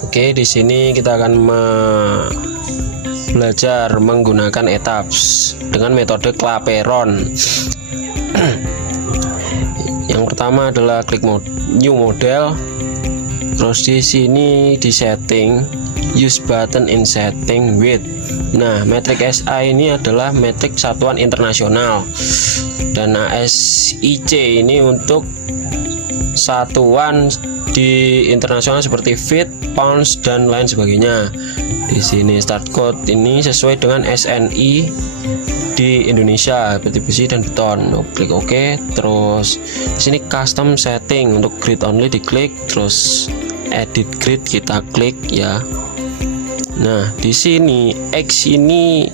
Oke, di sini kita akan belajar menggunakan etaps dengan metode Clapeyron. Yang pertama adalah klik new model. Terus di sini di setting, use button in setting with. Nah, metrik SI ini adalah metrik satuan internasional, dan ASIC ini untuk satuan di internasional seperti feet, pounds, dan lain sebagainya. Di sini start code ini sesuai dengan SNI di Indonesia, seperti besi dan beton. Klik OK. Terus di sini custom setting untuk grid only diklik, terus edit grid kita klik ya. Nah, di sini X ini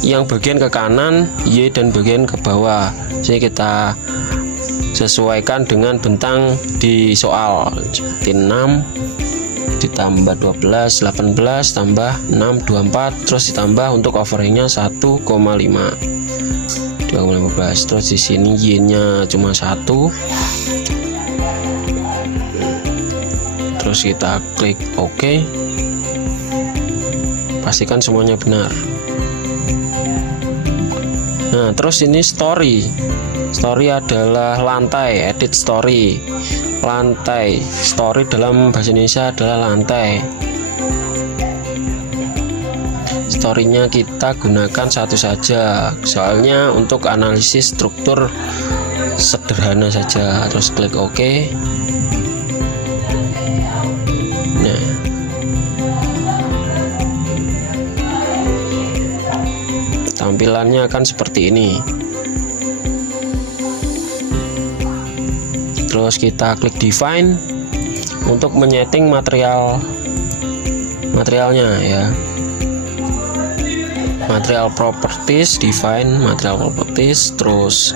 yang bagian ke kanan, Y dan bagian ke bawah. Jadi kita sesuaikan dengan bentang di soal. Seperti 6 ditambah 12, 18 tambah 6, 24, terus ditambah untuk overhangnya 1,5, 2,15. Terus di sini Y-nya cuma 1. Terus kita klik OK. Pastikan semuanya benar. Nah, terus ini story adalah lantai, edit story. Lantai, story dalam bahasa Indonesia adalah lantai. Story-nya kita gunakan satu saja, soalnya untuk analisis struktur sederhana saja. Terus klik OK. Nah, tampilannya akan seperti ini. Terus kita klik define untuk menyeting materialnya ya. Material properties, define material properties, terus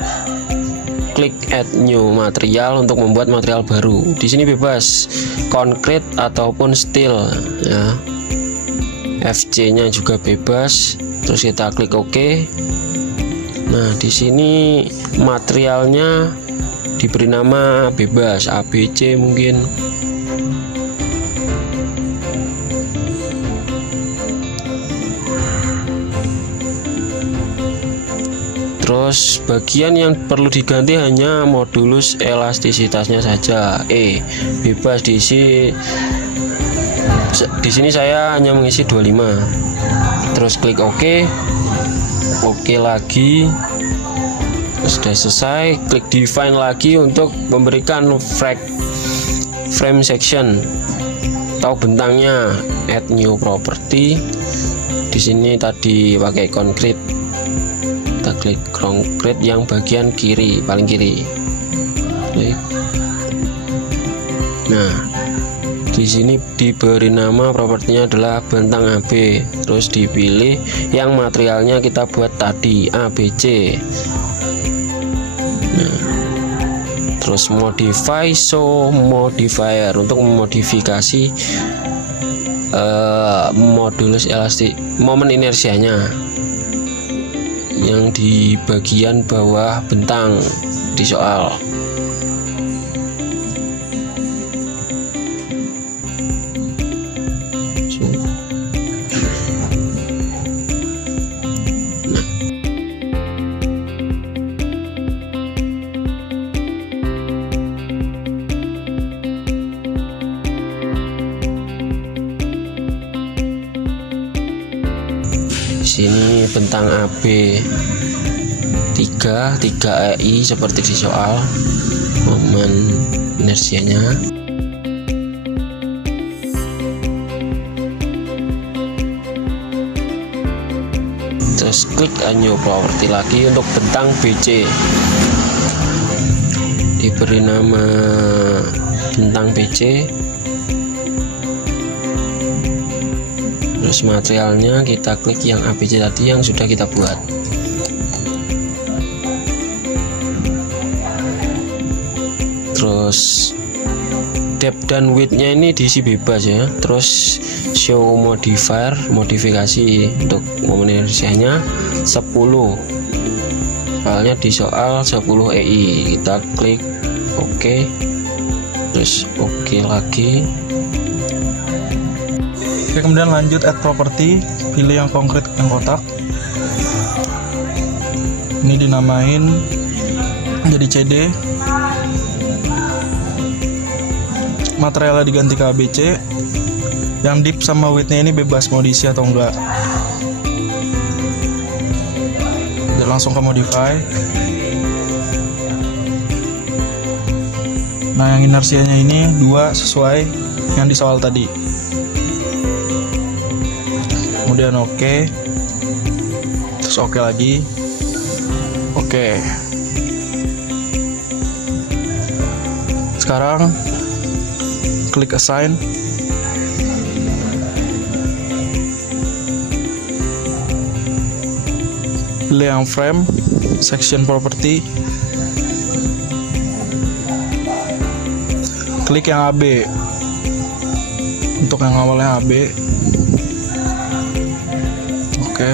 klik add new material untuk membuat material baru. Di sini bebas concrete ataupun steel ya. FC-nya juga bebas. Terus kita klik OK. Nah, di sini materialnya diberi nama bebas, ABC mungkin. Terus bagian yang perlu diganti hanya modulus elastisitasnya saja. Bebas diisi. Di sini saya hanya mengisi 25. Terus klik OK. OK lagi. Sudah selesai, klik define lagi untuk memberikan frame section atau bentangnya. Add new property. Di sini tadi pakai concrete. Kita klik concrete yang bagian kiri, paling kiri. Klik. Nah, di sini diberi nama propertinya adalah bentang AB. Terus dipilih yang materialnya kita buat tadi, ABC. Nah, terus modify show modifier untuk memodifikasi modulus elastik momen inersianya yang di bagian bawah bentang di soal. Sini bentang AB 3 EI seperti di soal, momen inersianya. Terus klik new property lagi untuk bentang BC, diberi nama bentang BC. Terus materialnya kita klik yang ABC tadi yang sudah kita buat. Terus depth dan width-nya ini diisi bebas ya. Terus show modifier, modifikasi untuk momen inersianya 10. Soalnya di soal 10 EI. Kita klik OK. Terus OK lagi. Oke, kemudian lanjut add property, pilih yang konkret yang kotak. Ini dinamain jadi CD. Materialnya diganti ke ABC. Yang deep sama width-nya ini bebas mau diisi atau enggak. Jadi langsung ke modify. Nah, yang inersianya ini 2 sesuai yang di soal tadi. Kemudian oke. Terus oke lagi. Oke. Sekarang klik assign. Pilih yang frame, section property. Klik yang AB. Untuk yang awalnya AB. Oke.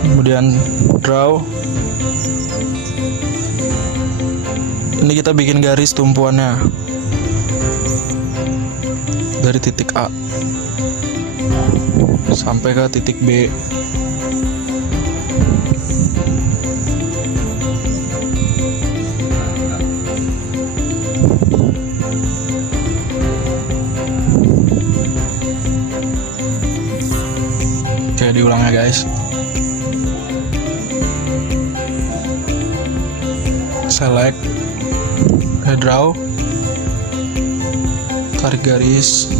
Kemudian draw. Ini kita bikin garis tumpuannya dari titik A sampai ke titik B. Oke, diulang ya guys. Select, draw, tarik garis,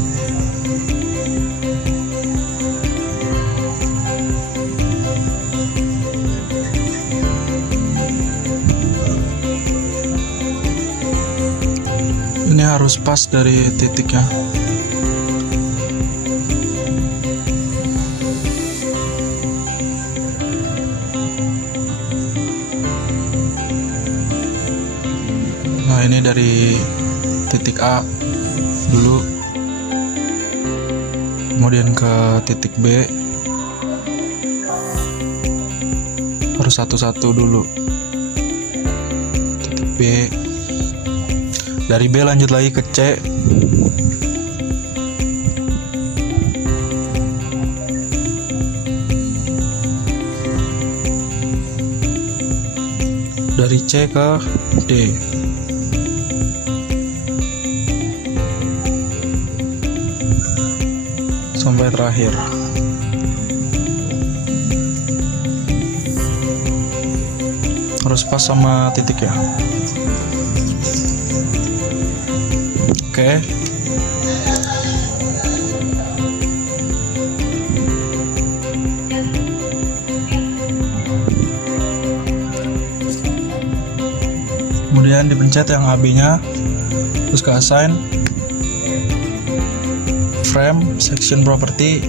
ini harus pas dari titiknya. Nah, ini dari titik A dulu, kemudian ke titik B, harus satu-satu dulu. Titik B, dari B lanjut lagi ke C, dari C ke D. Sampai terakhir. Harus pas sama titik ya. Oke. Kemudian dipencet yang AB-nya, terus ke assign, frame, section property,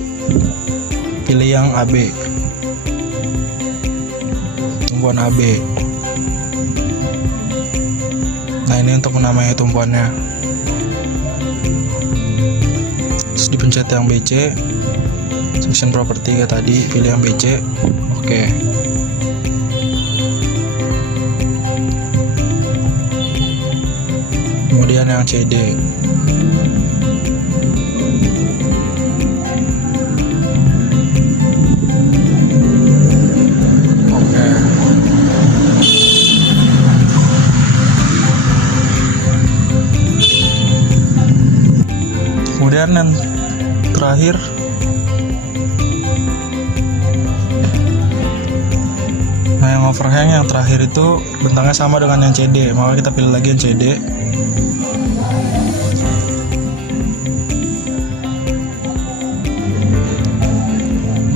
pilih yang AB, tumpuan AB. Nah, ini untuk menamai tumpuannya. Terus dipencet yang BC, section property kayak tadi, pilih yang BC. Oke. Kemudian yang CD. Kemudian yang terakhir yang overhang yang terakhir itu bentangnya sama dengan yang CD, maka kita pilih lagi yang CD.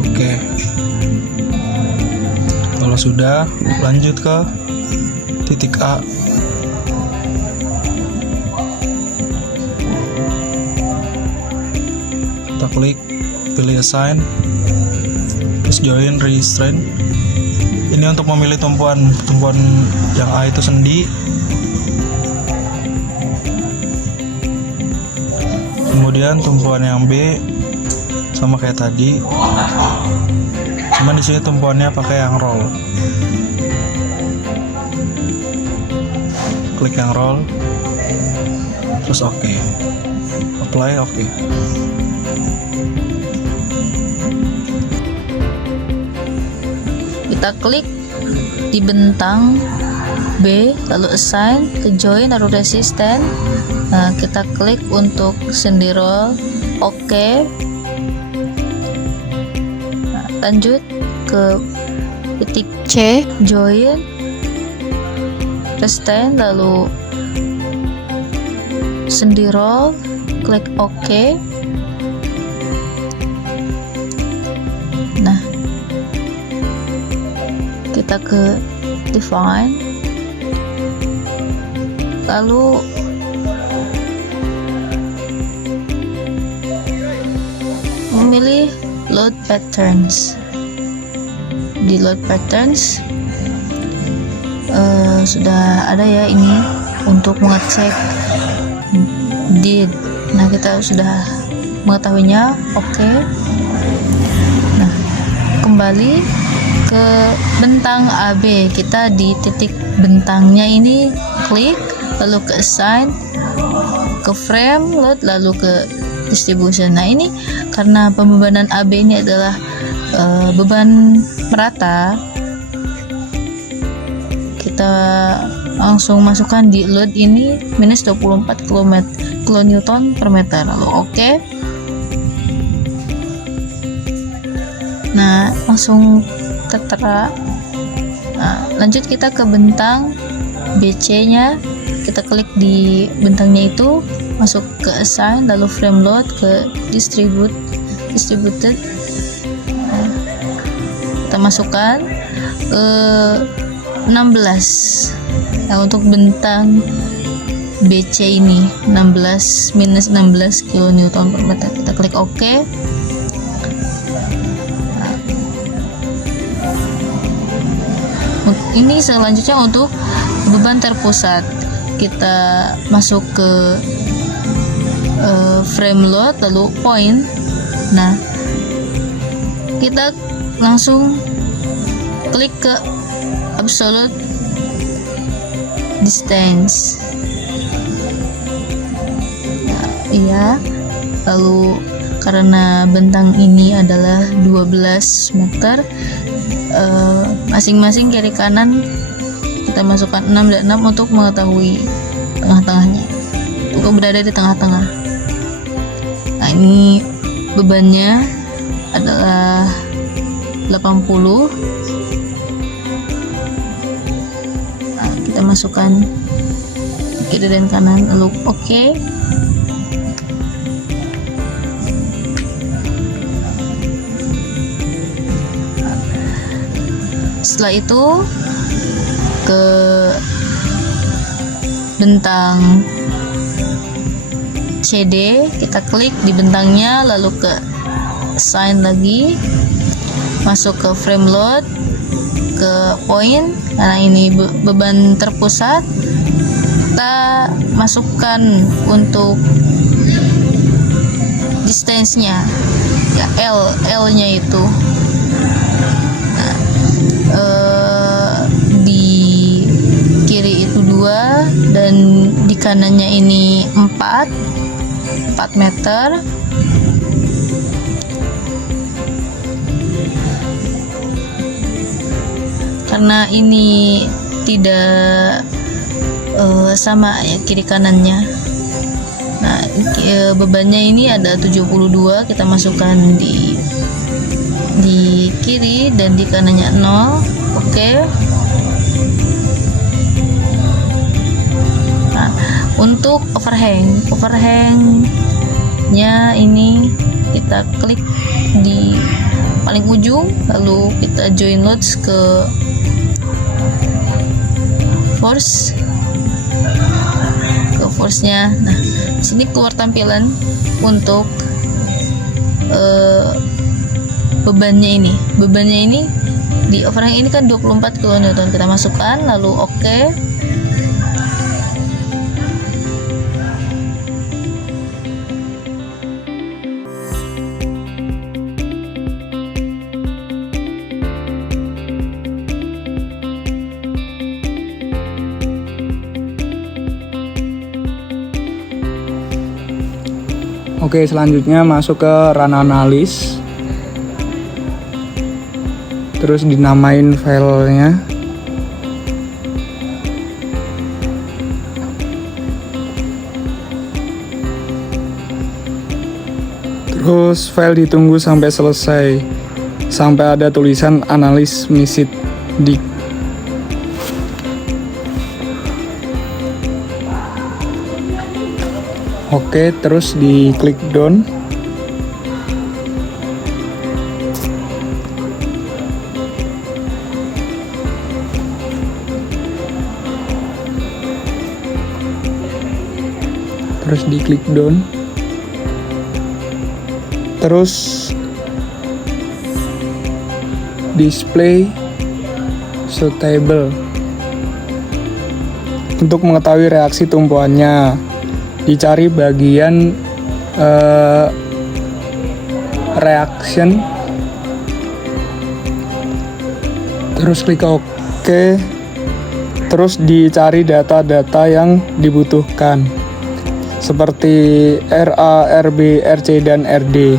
Oke, kalau sudah lanjut ke titik A. Kita klik, pilih assign, terus join restraint. Ini untuk memilih tumpuan yang A itu sendi. Kemudian tumpuan yang B sama kayak tadi, cuman di sini tumpuannya pakai yang roll. klik yang roll, terus oke, apply, oke. Kita klik di bentang B, lalu assign ke join, lalu resistant. Nah, kita klik untuk sendi roll, oke. Nah, lanjut ke titik C, join, resistant, lalu sendi roll, klik oke. Nah, kita ke define, lalu memilih load patterns. Di load patterns sudah ada ya ini untuk mengecek did. Nah, kita sudah mengetahuinya, oke. Nah, kembali ke bentang AB, kita di titik bentangnya ini klik, lalu ke assign, ke frame load, lalu ke distribution. Nah, ini karena pembebanan AB ini adalah beban merata, kita langsung masukkan di load ini minus 24 kilonewton per meter, lalu oke. Nah, langsung tertera. Nah, lanjut kita ke bentang BC nya, kita klik di bentangnya itu, masuk ke assign, lalu frame load, ke distributed. Nah, kita masukkan 16. Nah, untuk bentang BC ini minus 16 kilonewton per meter, kita klik OK. Ini selanjutnya untuk beban terpusat, kita masuk ke frame load, lalu point. Nah, kita langsung klik ke absolute distance. Nah, iya, lalu karena bentang ini adalah 12 meter, masing-masing kiri kanan kita masukkan 6 dan 6 untuk mengetahui tengah-tengahnya, untuk berada di tengah-tengah. Nah, ini bebannya adalah 80. Nah, kita masukkan kiri dan kanan, lalu oke. Setelah itu ke bentang CD, kita klik di bentangnya, lalu ke assign lagi, masuk ke frame load, ke point. Karena ini beban terpusat, kita masukkan untuk distance-nya ya, L nya itu. Di kiri itu 2 dan di kanannya ini 4 meter. Karena ini tidak sama ya kiri kanannya. Nah, bebannya ini ada 72, kita masukkan di kiri dan di kanannya 0. Oke. Nah, untuk overhangnya ini kita klik di paling ujung, lalu kita join loads ke force-nya. Nah, sini keluar tampilan untuk bebannya ini di overhang ini kan 24 kilonewton, kita masukkan lalu oke. Oke, selanjutnya masuk ke run analis. Terus dinamain filenya. Terus file ditunggu sampai selesai, sampai ada tulisan analis missed disk. Oke, terus diklik done. Terus diklik done. Terus display suitable. Untuk mengetahui reaksi tumpuannya, dicari bagian reaction, terus klik OK, terus dicari data-data yang dibutuhkan seperti RA, RB, RC, dan RD.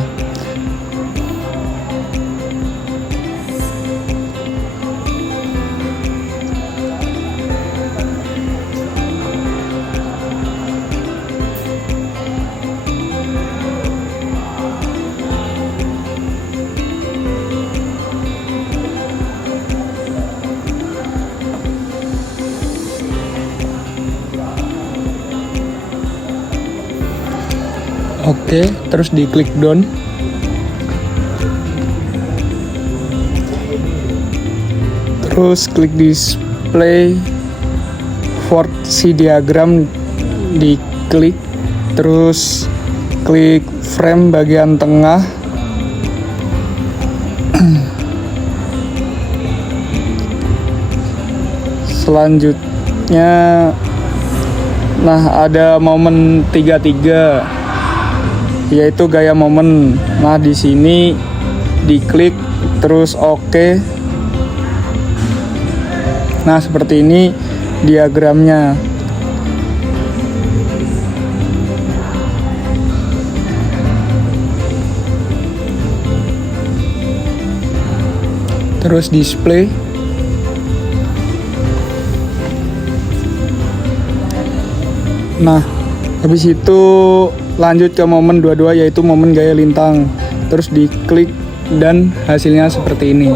Oke, terus diklik done. Terus klik display Force diagram, diklik. Terus klik frame bagian tengah. Selanjutnya, nah ada momen 33, yaitu gaya momen. Nah, di sini diklik terus OK. Nah, seperti ini diagramnya. Terus display. Nah, habis itu lanjut ke momen 22, yaitu momen gaya lintang. Terus diklik dan hasilnya seperti ini.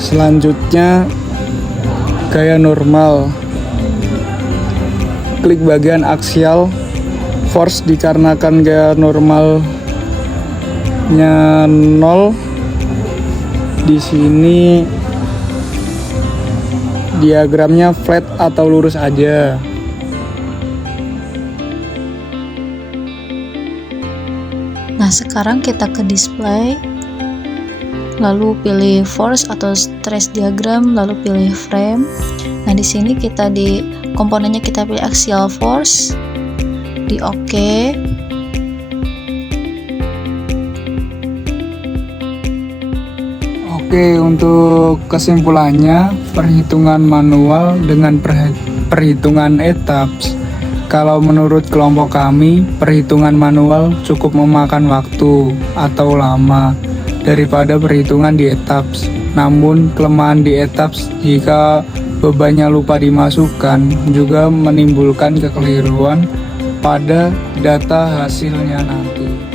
Selanjutnya gaya normal. Klik bagian axial force dikarenakan gaya normalnya 0. Di sini diagramnya flat atau lurus aja. Nah, sekarang kita ke display, lalu pilih force atau stress diagram, lalu pilih frame. Nah, di sini kita di komponennya kita pilih axial force, di OK. Oke, untuk kesimpulannya, perhitungan manual dengan perhitungan etaps. Kalau menurut kelompok kami, perhitungan manual cukup memakan waktu atau lama daripada perhitungan di etaps. Namun, kelemahan di etaps jika bebannya lupa dimasukkan juga menimbulkan kekeliruan pada data hasilnya nanti.